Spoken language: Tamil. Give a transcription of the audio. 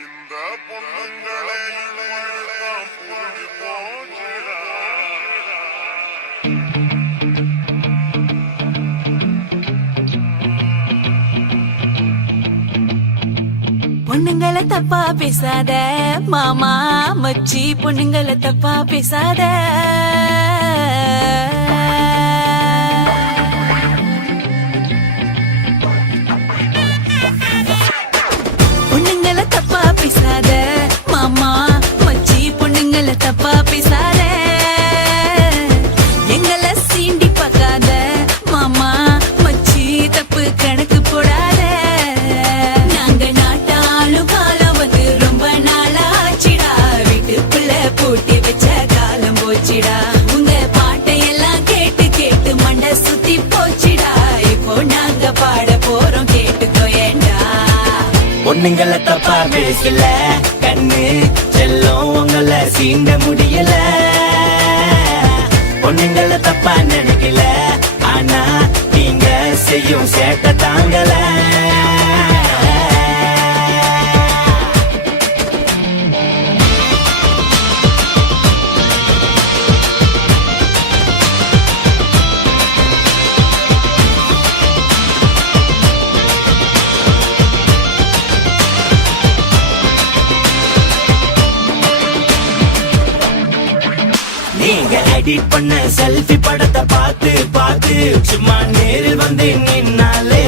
இந்த பொண்ணுங்களை இப்படித்தான் புரிஞ்சு போச்சுடா. பொண்ணுங்களை தப்பா பேசாத மாமா மச்சி, பொண்ணுங்களை தப்பா பேசாத. பொண்ணுங்களை தப்பா பேசாத மாமா மச்சி, பொண்ணுங்களை தப்பா பேசாத. எங்களை சீண்டி பார்க்காத மாமா மச்சி, தப்பு கணக்கு போடாத. நாங்க நாட்டாளும் காலம் வந்து ரொம்ப நாளாச்சிடா, வீட்டுக்குள்ள பூட்டி வச்ச காலம் போச்சிடா. உங்க பாட்டையெல்லாம் கேட்டு கேட்டு மண்டை சுத்தி போச்சிடா. இப்போ நாங்க பாட போறோம் கேட்டுக்கோ ஏண்டா. பொண்ணுங்களை தப்பா பேசல கண்ணு செல்லும், உங்களை சீண்ட முடியல. பொண்ணுங்களை தப்பா நினைக்கல, ஆனா நீங்க செய்யும் சேட்டை தாங்கல. நீங்க எடிட் பண்ண செல்ஃபி படத்தை பார்த்து பார்த்து சும்மா நேரில் வந்து நின்னாலே